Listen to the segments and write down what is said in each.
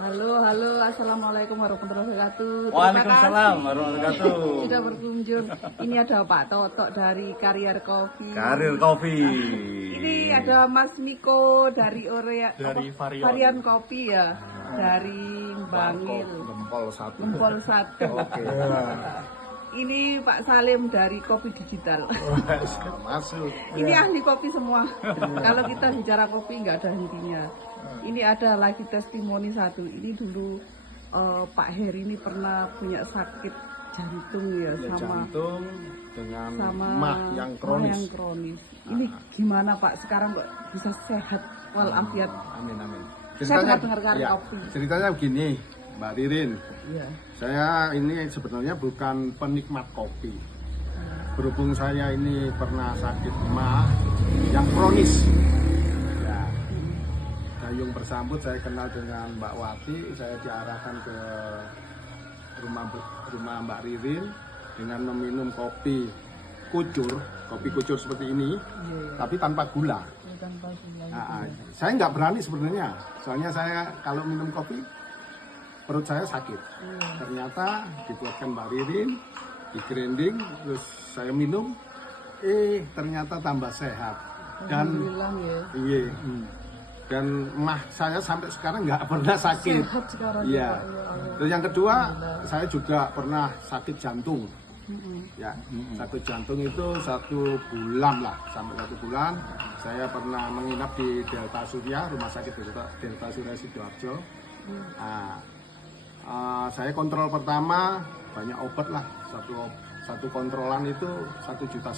Halo, assalamualaikum warahmatullahi wabarakatuh. Waalaikumsalam warahmatullahi wabarakatuh. Sudah berkunjung. Ini ada Pak Totok dari Karier Kopi. Karir Kopi. Ini ada Mas Miko dari Varian Kopi ya, dari Bangil. Lempol satu. Oke. Ini Pak Salim dari Kopi Digital. Masuk. Ini ahli kopi semua. Kalau kita bicara kopi nggak ada hentinya. Ini ada lagi testimoni satu. Ini dulu Pak Heri ini pernah punya sakit jantung ya, Jantung dengan sama mah yang kronis. Ini gimana Pak? Sekarang kok bisa sehat walafiat? Amin amin. Saya pernah dengarkan kopi. Ceritanya begini, Mbak Ririn. Iya. Saya ini sebenarnya bukan penikmat kopi. Berhubung saya ini pernah sakit mah yang kronis. Ya. Dayung bersambut saya kenal dengan Mbak Wati, saya diarahkan ke rumah Mbak Ririn dengan meminum kopi kucur seperti ini, tapi tanpa gula. Saya nggak berani sebenarnya, soalnya saya kalau minum kopi perut saya sakit. Ternyata dibuatkan Mbak Ririn, di grinding, terus saya minum, ternyata tambah sehat. Dan iya, dan mah saya sampai sekarang nggak pernah sakit. Sehat sekarang. Iya. Terus yang kedua, saya juga pernah sakit jantung. Ya, sakit jantung itu 1 bulan lah, sampai 1 bulan. Saya pernah menginap di Delta Surya, rumah sakit Delta Surya Sidoarjo. Saya kontrol pertama banyak obat lah, satu kontrolan itu 1,5 juta.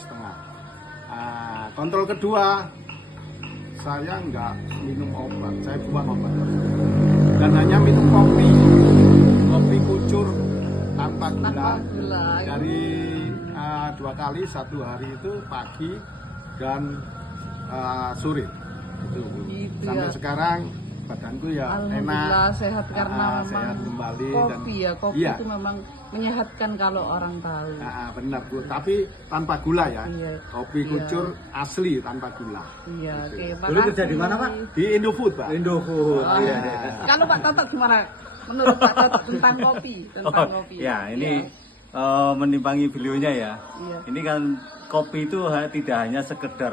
Kontrol kedua saya nggak minum obat, saya buang obat dan hanya minum kopi kucur tanpa gula. Dari 2 kali, 1 hari itu pagi dan sore itu. Sampai ya. Sekarang badanku ya Alhamdulillah enak, sehat karena memang sehat kembali. kopi Dan kopi iya, itu memang menyehatkan kalau orang tahu. benar Bu, tapi tanpa gula ya. Iya. Kopi kucur asli tanpa gula. Iya, oke. Dulu kerja di mana, Pak? Di Indofood Pak. Indofood. Oh, Iya. Kalau Pak Totok gimana? Menurut Pak Totok tentang kopi, kopi. Ya, ini menimbangi beliaunya ya. Iya. Ini kan kopi itu tidak hanya sekedar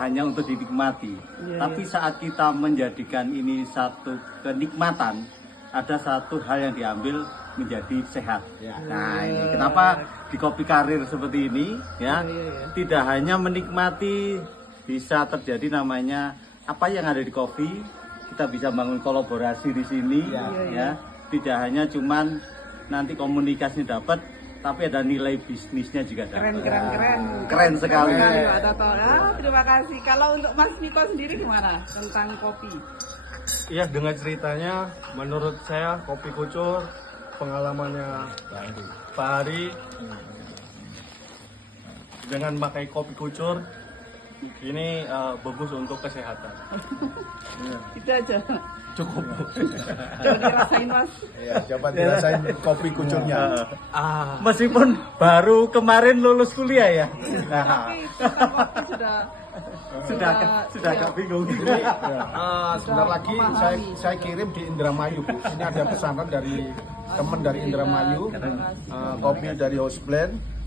hanya untuk dinikmati, tapi saat kita menjadikan ini satu kenikmatan, ada satu hal yang diambil menjadi sehat. Nah, ini kenapa di Kopi Karir seperti ini ya, tidak hanya menikmati, bisa terjadi namanya apa yang ada di kopi, kita bisa bangun kolaborasi di sini ya. Tidak hanya cuman nanti komunikasinya dapat, tapi ada nilai bisnisnya juga dapat. Keren sekali. Terima kasih. Kalau untuk Mas Miko sendiri gimana tentang kopi? Iya, dengan ceritanya menurut saya kopi kucur pengalamannya Pak Hari dengan pakai kopi kucur ini bagus untuk kesehatan. Itu aja. Cukup. Coba dirasain Mas. Iya, coba dirasain kopi kucurnya. Meskipun baru kemarin lulus kuliah ya. Tapi tentang kopi Sudah agak bingung. Sebentar lagi saya kirim di Indramayu Bu. Ini ada pesanan dari teman dari Indramayu, kopi dari House Blend.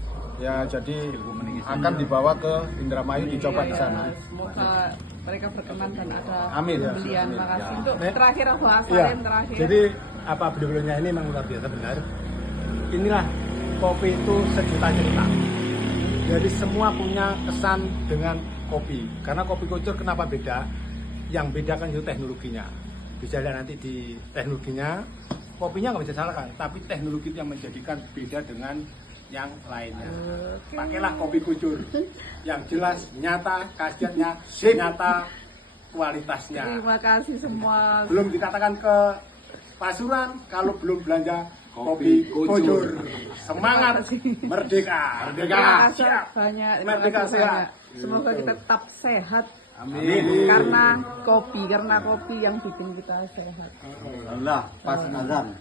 Ya, jadi akan dibawa ke Indramayu dicoba di sana. Semoga mereka berkenan dan ada Amin. pembelian. Terima kasih. Untuk terakhir Pak Iya. Salim terakhir. Jadi apa beliaunya ini memang luar biasa benar. Inilah kopi itu sejuta cerita. Jadi semua punya kesan dengan kopi. Karena kopi kucur kenapa beda? Yang beda kan itu teknologinya. Bisa lihat nanti di teknologinya. Kopinya nggak bisa salahkan, tapi teknologi yang menjadikan beda dengan yang lainnya. Pakailah kopi kucur yang jelas, nyata, khasiatnya, nyata, kualitasnya. Terima kasih semua. Belum dikatakan ke Pasuruan kalau belum belanja kopi kucur. Semangat merdeka. Terima kasih banyak. Merdeka sehat. Semoga kita tetap sehat. Amin. Karena kopi yang bikin kita sehat. Allah, pas azan.